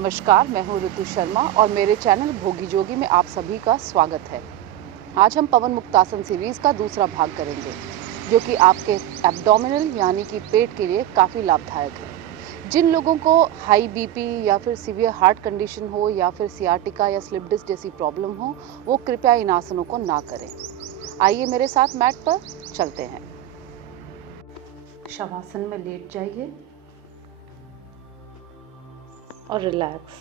नमस्कार, मैं हूँ ऋतु शर्मा और मेरे चैनल भोगी जोगी में आप सभी का स्वागत है। आज हम पवन मुक्तासन सीरीज़ का दूसरा भाग करेंगे, जो कि आपके एब्डोमिनल यानी कि पेट के लिए काफ़ी लाभदायक है। जिन लोगों को हाई बीपी या फिर सीवियर हार्ट कंडीशन हो या फिर सियाटिका या स्लिप डिस्क जैसी प्रॉब्लम हो, वो कृपया इन आसनों को ना करें। आइए मेरे साथ मैट पर चलते हैं। शवासन में लेट जाइए और रिलैक्स।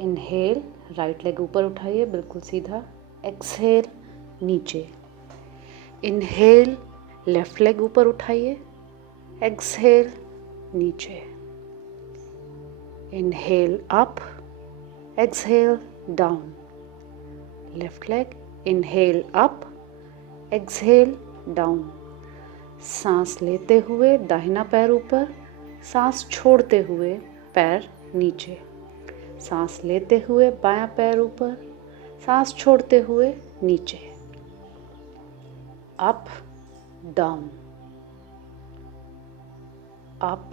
इनहेल, राइट लेग ऊपर उठाइए, बिल्कुल सीधा। एक्सहेल, नीचे। इनहेल, लेफ्ट लेग ऊपर उठाइए। एक्सहेल, नीचे। Inhale up, exhale down. Left leg, inhale up, exhale down. सांस लेते हुए दाहिना पैर ऊपर, सांस छोड़ते हुए पैर नीचे। सांस लेते हुए बायां पैर ऊपर, सांस छोड़ते हुए नीचे। Up down, up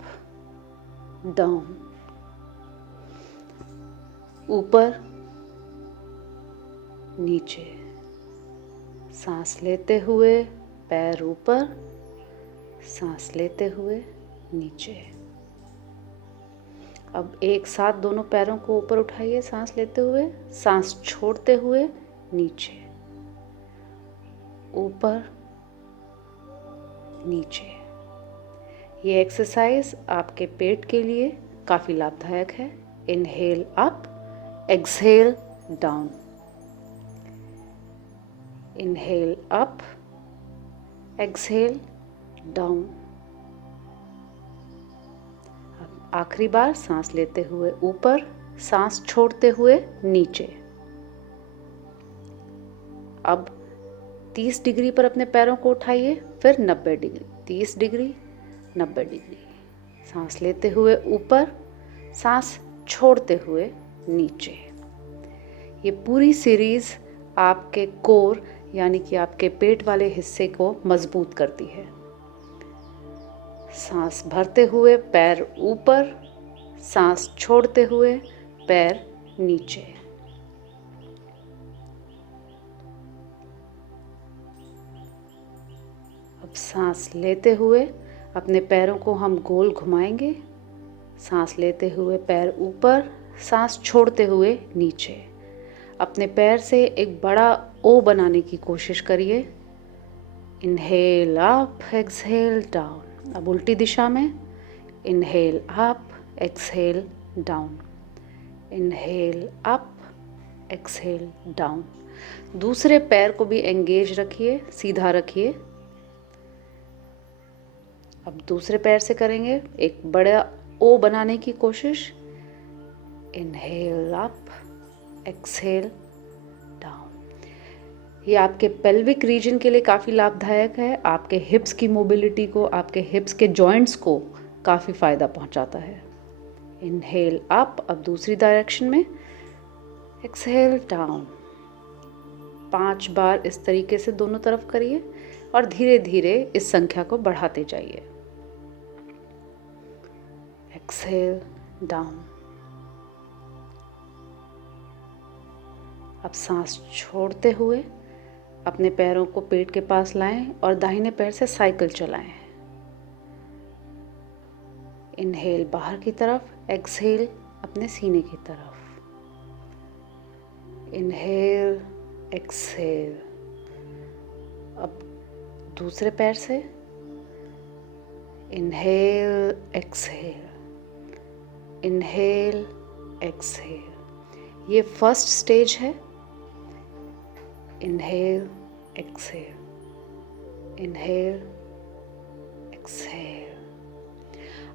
down. ऊपर नीचे। सांस लेते हुए पैर ऊपर, सांस लेते हुए नीचे। अब एक साथ दोनों पैरों को ऊपर उठाइए सांस लेते हुए, सांस छोड़ते हुए नीचे। ऊपर नीचे। ये एक्सरसाइज आपके पेट के लिए काफ़ी लाभदायक है। Inhale up, exhale down. Inhale up, exhale down. आखिरी बार सांस लेते हुए ऊपर, सांस छोड़ते हुए नीचे। अब 30 डिग्री पर अपने पैरों को उठाइए, फिर 90 डिग्री, 30 डिग्री, 90 डिग्री। सांस लेते हुए ऊपर, सांस छोड़ते हुए नीचे। ये पूरी सीरीज आपके कोर यानी कि आपके पेट वाले हिस्से को मजबूत करती है। सांस भरते हुए पैर ऊपर, सांस छोड़ते हुए पैर नीचे। अब सांस लेते हुए अपने पैरों को हम गोल घुमाएंगे। सांस लेते हुए पैर ऊपर, सांस छोड़ते हुए नीचे। अपने पैर से एक बड़ा ओ बनाने की कोशिश करिए। Inhale up, exhale down. अब उल्टी दिशा में। Inhale up, exhale down. Inhale up, exhale down. दूसरे पैर को भी एंगेज रखिए, सीधा रखिए। अब दूसरे पैर से करेंगे एक बड़ा ओ बनाने की कोशिश। Inhale up, exhale down. ये आपके पेल्विक रीजन के लिए काफ़ी लाभदायक है। आपके हिप्स की मोबिलिटी को, आपके हिप्स के जॉइंट्स को काफ़ी फ़ायदा पहुंचाता है। इनहेल अप, अब दूसरी डायरेक्शन में। Exhale down. 5 बार इस तरीके से दोनों तरफ करिए और धीरे धीरे इस संख्या को बढ़ाते जाइए। Exhale down. अब सांस छोड़ते हुए अपने पैरों को पेट के पास लाएं और दाहिने पैर से साइकिल चलाएं। इनहेल बाहर की तरफ, एक्सहेल अपने सीने की तरफ। Inhale, exhale. अब दूसरे पैर से। Inhale, exhale. Inhale, exhale. ये फर्स्ट स्टेज है। Inhale, exhale, inhale, exhale.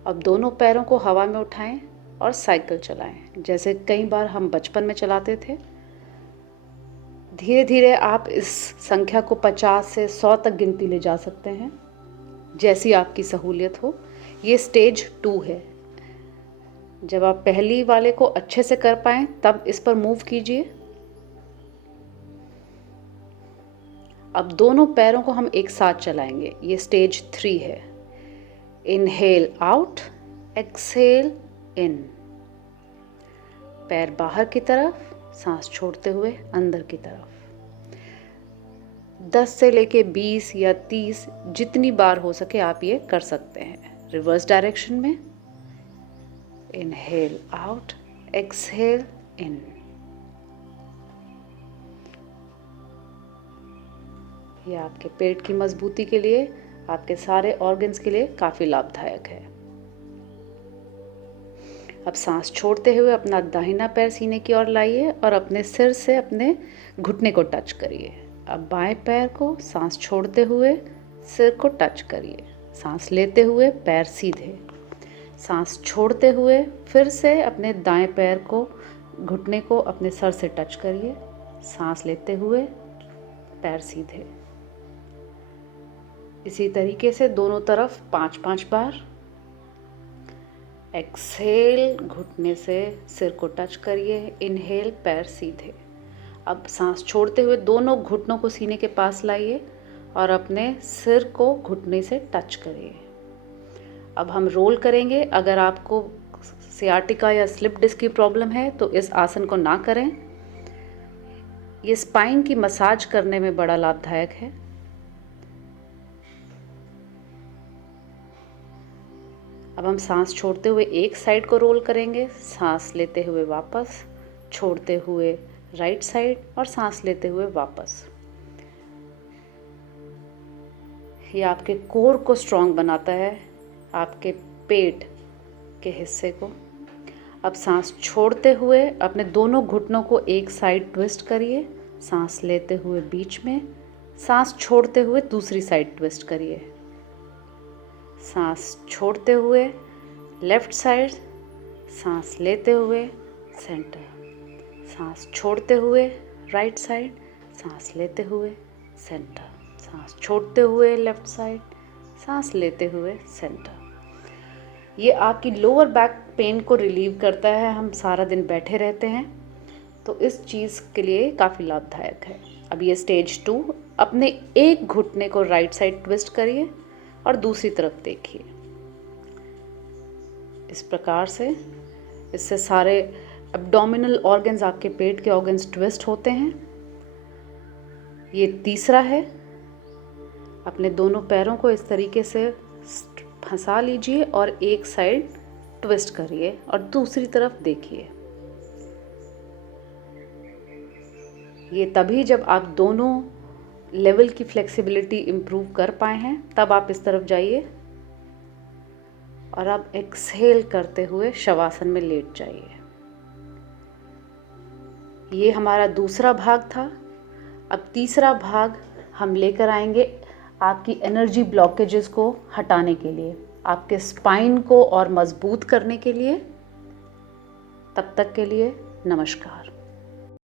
अब दोनों पैरों को हवा में उठाएं और साइकिल चलाएं, जैसे कई बार हम बचपन में चलाते थे। धीरे धीरे आप इस संख्या को 50 से 100 तक गिनती ले जा सकते हैं, जैसी आपकी सहूलियत हो। ये स्टेज 2 है। जब आप पहली वाले को अच्छे से कर पाएं तब इस पर मूव कीजिए। अब दोनों पैरों को हम एक साथ चलाएंगे। ये स्टेज 3 है। इनहेल आउट, एक्सहेल इन। पैर बाहर की तरफ, सांस छोड़ते हुए अंदर की तरफ। 10 से लेके 20 या 30 जितनी बार हो सके आप ये कर सकते हैं। रिवर्स डायरेक्शन में। इनहेल आउट, एक्सहेल इन। ये आपके पेट की मजबूती के लिए, आपके सारे ऑर्गन्स के लिए काफ़ी लाभदायक है। अब सांस छोड़ते हुए अपना दाहिना पैर सीने की ओर लाइए और अपने सिर से अपने घुटने को टच करिए। अब बाएं पैर को सांस छोड़ते हुए सिर को टच करिए। सांस लेते हुए पैर सीधे। सांस छोड़ते हुए फिर से अपने दाएं पैर को, घुटने को अपने सर से टच करिए। सांस लेते हुए पैर सीधे। इसी तरीके से दोनों तरफ 5-5 बार। एक्सहेल, घुटने से सिर को टच करिए। इनहेल, पैर सीधे। अब सांस छोड़ते हुए दोनों घुटनों को सीने के पास लाइए और अपने सिर को घुटने से टच करिए। अब हम रोल करेंगे। अगर आपको सियाटिका या स्लिप डिस्क की प्रॉब्लम है तो इस आसन को ना करें। ये स्पाइन की मसाज करने में बड़ा लाभदायक है। अब हम सांस छोड़ते हुए एक साइड को रोल करेंगे। सांस लेते हुए वापस, छोड़ते हुए राइट साइड और सांस लेते हुए वापस। ये आपके कोर को स्ट्रॉन्ग बनाता है, आपके पेट के हिस्से को। अब सांस छोड़ते हुए अपने दोनों घुटनों को एक साइड ट्विस्ट करिए। सांस लेते हुए बीच में, सांस छोड़ते हुए दूसरी साइड ट्विस्ट करिए। सांस छोड़ते हुए लेफ्ट साइड, सांस लेते हुए सेंटर। सांस छोड़ते हुए राइट साइड, सांस लेते हुए सेंटर। सांस छोड़ते हुए लेफ्ट साइड, सांस लेते हुए सेंटर। ये आपकी लोअर बैक पेन को रिलीव करता है। हम सारा दिन बैठे रहते हैं तो इस चीज़ के लिए काफ़ी लाभदायक है। अब ये स्टेज 2, अपने एक घुटने को राइट साइड ट्विस्ट करिए और दूसरी तरफ देखिए। इस प्रकार से इससे सारे एब्डोमिनल ऑर्गन्स, आपके पेट के ऑर्गन्स ट्विस्ट होते हैं। ये तीसरा है। अपने दोनों पैरों को इस तरीके से फंसा लीजिए और एक साइड ट्विस्ट करिए और दूसरी तरफ देखिए। ये तभी जब आप दोनों लेवल की फ्लेक्सिबिलिटी इम्प्रूव कर पाए हैं तब आप इस तरफ जाइए। और अब एक्सहेल करते हुए शवासन में लेट जाइए। ये हमारा दूसरा भाग था। अब तीसरा भाग हम लेकर आएंगे आपकी एनर्जी ब्लॉकेजेस को हटाने के लिए, आपके स्पाइन को और मजबूत करने के लिए। तब तक के लिए नमस्कार।